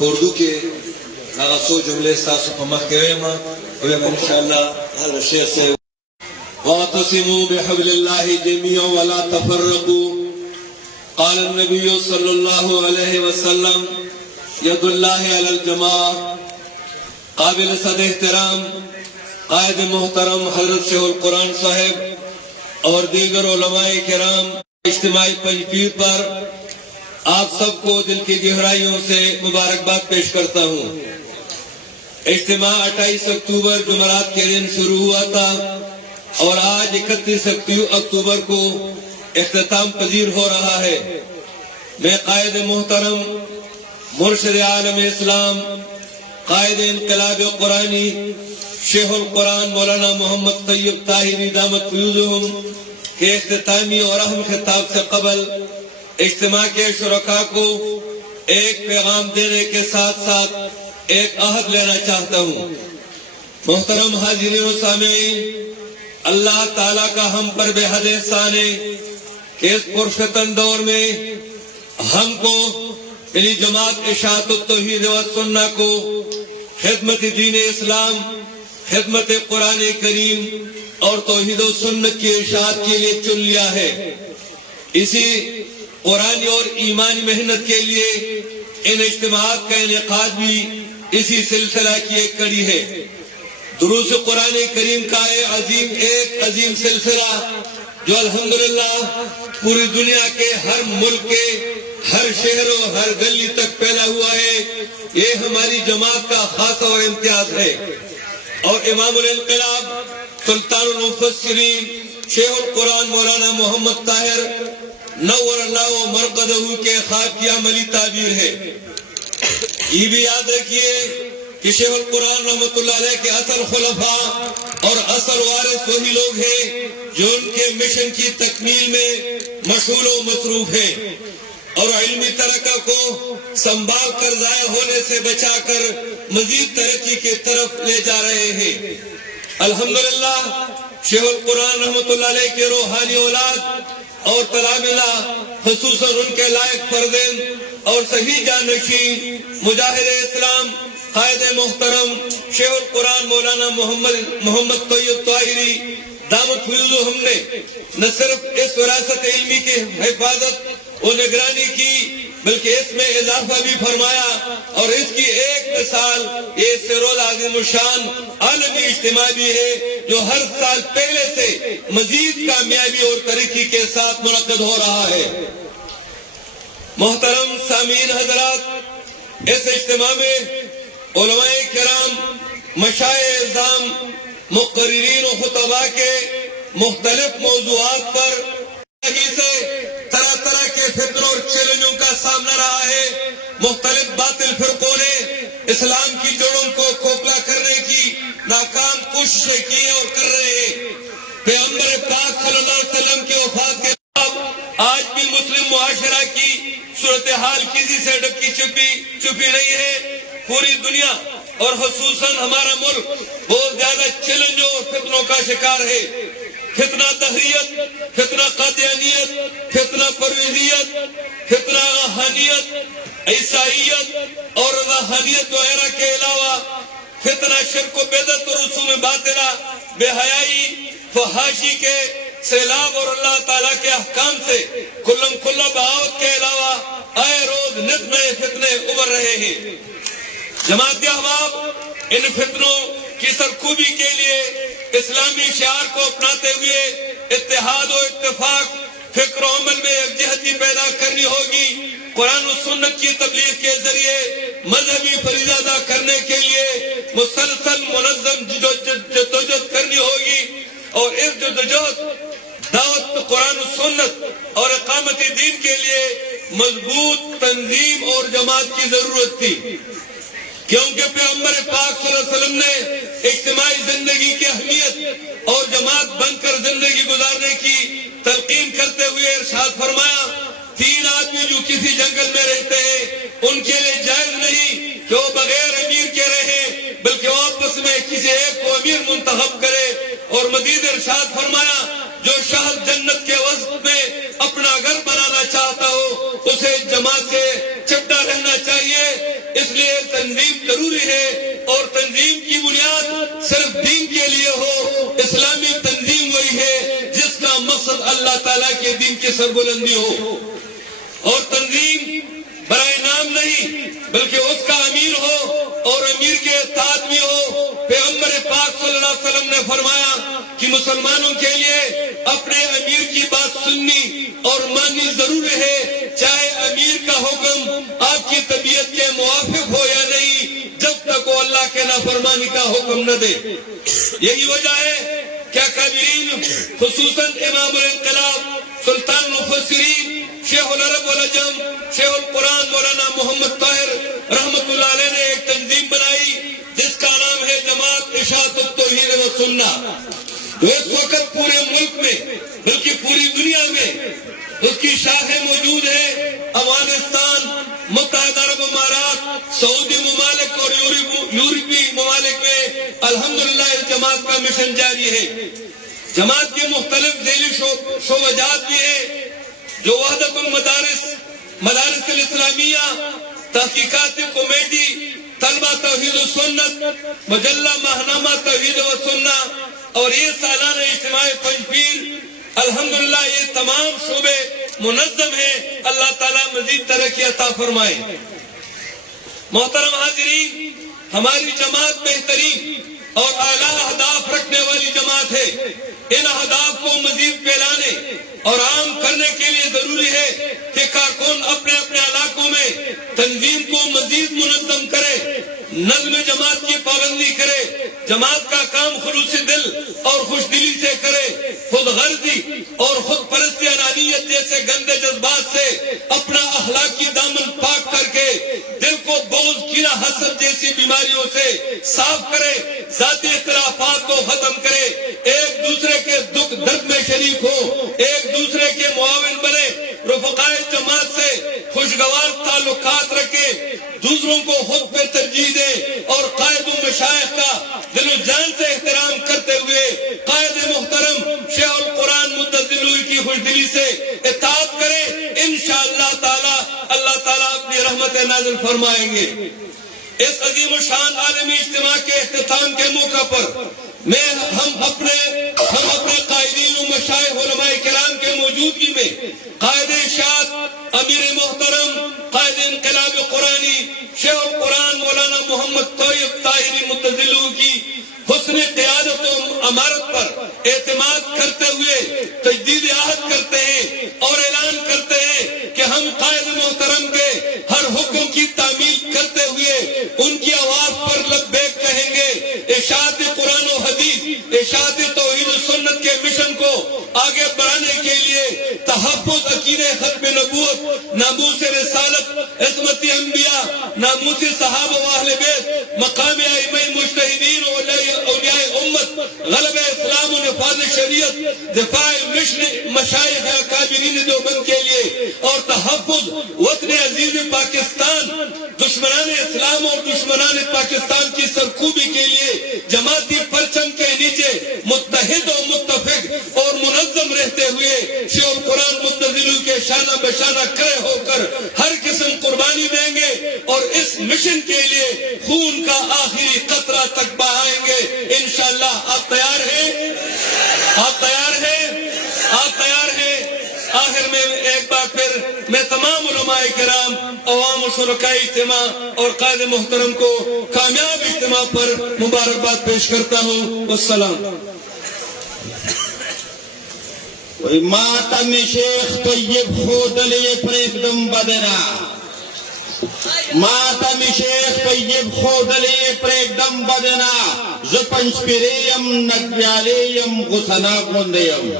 اردو کے سو جملے ساسو پمخ کے ویما ویما انشاءاللہ حضرت شیخ سے وَاعْتَصِمُوا بِحَبْلِ اللَّهِ جَمِيعًا وَلَا تَفَرَّقُوا قال النبي صلی اللہ علیہ وسلم ید اللہ علی الجماع. قابل صد احترام قائد محترم حضرت شیخ القرآن صاحب اور دیگر علماء کرام، اجتماعی پنجپیر پر آپ سب کو دل کی گہرائیوں سے مبارکباد پیش کرتا ہوں. اجتماع 28 اکتوبر جمعرات کے دن شروع ہوا تھا اور آج 31 اکتوبر کو اختتام پذیر ہو رہا ہے. میں قائد محترم مرشد عالم اسلام قائد انقلاب قرآنی شیخ القرآن مولانا محمد طیب طاہری دامت فیوزہم کے اختتامی اور اہم خطاب سے قبل اجتماع کے شرکاء کو ایک پیغام دینے کے ساتھ ساتھ ایک عہد لینا چاہتا ہوں. محترم حاضرین و سامعین، اللہ تعالیٰ کا ہم پر بے حد احسان ہے کہ اس پرفتن دور میں ہم کو یعنی جماعت اشاعت التوحید و سنہ کو خدمت دین اسلام، خدمت قرآن کریم اور توحید و سنت کی اشاعت کے لیے چن لیا ہے. اسی قرآنی اور ایمانی محنت کے لیے ان اجتماعات کا انعقاد بھی اسی سلسلہ کی ایک کڑی ہے. دروس قرآن کریم کا ایک عظیم سلسلہ جو الحمدللہ پوری دنیا کے ہر ملک کے ہر شہر و ہر گلی تک پھیلا ہوا ہے، یہ ہماری جماعت کا خاصہ اور امتیاز ہے. اور امام الانقلاب سلطان المفسرین شیخ القرآن مولانا محمد طاہر نور اللہ و مرقدہ کے خواب کی عملی تعبیر ہے. یہ بھی یاد رکھیے کہ شیخ القرآن رحمۃ اللہ علیہ کے اصل خلفاء اور اصل وارث وہی لوگ ہیں جو ان کے مشن کی تکمیل میں مشغول و مصروف ہیں اور علمی ترقی کو سنبھال کر ضائع ہونے سے بچا کر مزید ترقی کی طرف لے جا رہے ہیں. الحمدللہ شیخ القرآن رحمۃ اللہ علیہ کے روحانی اولاد اور تلامذہ، خصوصاً ان کے لائق فرزند اور صحیح جانشین مجاہد اسلام قائد محترم شیخ القرآن مولانا محمد طیب طاہری دامت فیوزہم نے نہ صرف اس وراثت علمی کی حفاظت و نگرانی کی بلکہ اس میں اضافہ بھی فرمایا، اور اس کی ایک مثال یہ سروز عظیم الشان عالمی اجتماع بھی ہے جو ہر سال پہلے سے مزید کامیابی اور ترقی کے ساتھ منعقد ہو رہا ہے. محترم سامعین حضرات، اس اجتماع میں علماء کرام، مشائخ اعظام، مقررین و خطباء کے مختلف موضوعات پر سے طرح طرح کے فتنوں اور چیلنجوں کا سامنا رہا ہے. مختلف باطل فرقوں نے اسلام کی جڑوں کو کھوکھلا کرنے کی ناکام کوششیں کی ہیں اور کر رہے ہیں. پیغمبر پاک صلی اللہ علیہ وسلم کی وفات کے بعد آج بھی مسلم معاشرہ کی صورتحال کسی سے ڈکی چھپی نہیں ہے. پوری دنیا اور خصوصاً ہمارا ملک بہت زیادہ چیلنجوں اور فتنوں کا شکار ہے. فتنہ تحریت، فتنہ قادیانیت، فتنہ پرویزیت، فتنہ روحانیت، عیسائیت اور روحانیت وغیرہ کے علاوہ فتنہ شرک و بدعت اور رسوم باطلہ، بے حیائی، فحاشی کے سیلاب اور اللہ تعالیٰ کے احکام سے کھلم کھلا بغاوت کے علاوہ آئے روز نت نئے فتنے ابھر رہے ہیں. جماعتی احباب، ان فتنوں کی سرکوبی کے لیے اسلامی شعار کو اپناتے ہوئے اتحاد و اتفاق، فکر و عمل میں یکجہتی پیدا کرنی ہوگی. قرآن و سنت کی تبلیغ کے ذریعے مذہبی فریضہ ادا کرنے کے لیے مسلسل منظم جدوجہد کرنی ہوگی، اور اس جدوجہد دعوت قرآن و سنت اور اقامت دین کے لیے مضبوط تنظیم اور جماعت کی ضرورت تھی. کیونکہ پیغمبر پاک صلی اللہ علیہ وسلم نے اجتماعی زندگی کی اہمیت اور جماعت بن کر زندگی گزارنے کی تلقین کرتے ہوئے ارشاد فرمایا، 3 آدمی جو کسی جنگل میں رہتے ہیں ان کے لیے جائز نہیں کہ وہ بغیر امیر کے رہیں، بلکہ وہ آپس میں کسی ایک کو امیر منتخب کرے. اور مزید ارشاد فرمایا، جو شہد جنت کے وسط میں اپنا گھر بنانا چاہتا ہو اسے جماعت سے چپٹا رہنا چاہیے. اس لیے ضروری ہے اور تنظیم کی بنیاد صرف دین کے لیے ہو. اسلامی تنظیم وہی ہے جس کا مقصد اللہ تعالیٰ کے دین کی سربلندی ہو, اور تنظیم برائے نام نہیں بلکہ اس کا امیر ہو اور امیر کے اطاعت بھی ہو. پیغمبر پاک صلی اللہ علیہ وسلم نے فرمایا کہ مسلمانوں کے لیے اپنے امیر کی بات سننی اور ماننی ضروری ہے, چاہے امیر کا حکم آپ کی طبیعت کے موافق ہو یا نہیں, جب تک وہ اللہ کے نافرمانی کا حکم نہ دے. یہی وجہ ہے کیا کابرین خصوصاً امام الانقلاب سلطان مفسرین شیخ العرب والعجم شیخ القرآن مولانا محمد طاہر رحمت اللہ علیہ نے ایک تنظیم بنائی جس کا نام ہے جماعت اشاعت التوحید و سنہ. اس وقت پورے ملک میں بلکہ پوری دنیا میں اس کی شاخیں موجود ہیں. افغانستان, متحدہ عرب امارات, سعودی ممالک اور یورپی ممالک میں الحمدللہ اس جماعت کا مشن جاری ہے. جماعت کے مختلف ذیلی شعبات بھی ہیں جو وحدت المدارس, مدارس الاسلامیہ, تحقیقات کمیٹی, طلبہ توحید و سنت, مجلہ ماہنامہ توحید و سنت اور یہ سالانہ اجتماع پنجپیر. الحمدللہ یہ تمام شعبے منظم ہیں. اللہ تعالیٰ مزید ترقی عطا فرمائے. محترم حاضرین, ہماری جماعت بہترین اور اعلیٰ اہداف رکھنے والی جماعت ہے. ان اہداف کو مزید پھیلانے اور عام کرنے کے لیے ضروری ہے کہ کارکن اپنے اپنے علاقوں میں تنظیم کو مزید منظم کرے, نظم جماعت کی پابندی کرے, جماعت کا کام خلوص دل اور خوش دلی سے کرے, خود غرضی اور خود پرستی انانیت جیسے گندے جذبات سے اپنا اخلاقی دامن پاک کر کے دل کو بغض, کینہ, حسد جیسی بیماریوں سے صاف کرے, ذاتی اختلافات کو ختم کرے, ایک دوسرے کے دکھ درد میں شریک ہو, ایک دوسرے کے معاون بنے, رفقائے جماعت سے خوشگوار تعلقات رکھے, دوسروں کو خود پہ ترجیح دے اور قائد و مشائخ کا دل و جان سے احترام کرتے ہوئے قائد محترم شیخ القرآن مدظلوی کی خوشدلی سے اطاعت کرے. انشاءاللہ تعالی اللہ تعالیٰ اپنی رحمت نازل فرمائیں گے. اس عظیم الشان عالمی اجتماع کے اختتام کے موقع پر ہم اپنے قائدین و مشائخ علماء کرام کے موجودگی میں قائد اشاعت امیر محترم قائد انقلاب قرآنی شیخ القرآن مولانا محمد طیب طاہری مدظلوہ کی حسن قیادت و امارت پر اعتماد کرتے ہوئے تجدید عہد کرتے ہیں اور اعلان کرتے ہیں کہ ہم قائد محترم کے ہر حکم کی تعمیل کرتے ہوئے ان کی آواز پر لبیک کہیں گے. اشاعت قرآن و حدیث, اشاعت توحید و سنت کے مشن کو آگے بڑھانے کے لیے تحفظ عقیدہ ختم نبوت, ناموس رسالت, عصمت انبیاء, ناموس صحابہ و اہل بیت, مقام ائمہ مجتہدین و اولیاء امت, غلبہ اسلام و نفاذ شریعت, دفاع مشائخ اکابرین دیوبند کے لیے اور تحفظ وطن عزیز پاکستان, دشمنان اسلام اور دشمنان پاکستان کی سرکوبی کے لیے جماعتی پرچم کے نیچے متحد و متفق اور منظم رہتے ہوئے شیخ القرآن مدظلوہ کے شانہ بشانہ کھڑے ہو کر ہر قسم قربانی دیں گے اور اس مشن کے لیے خون کا آخری قطرہ تک بہائیں گے. انشاءاللہ آپ تیار ہیں؟ آپ تیار ہیں؟ آپ تیار ہیں؟ آخر میں ایک بار پھر میں تمام علماء کرام, عوام و شرکاء اجتماع اور قائد محترم کو کامیاب اجتماع پر مبارکباد پیش کرتا ہوں. والسلام. ماتم شیخ طیب خودلی پریکدم بدنا, ماتم شیخ طیب خودلی پریکدم بدنا, ز پنج پیریم نگیالیم غسنا گوندیم.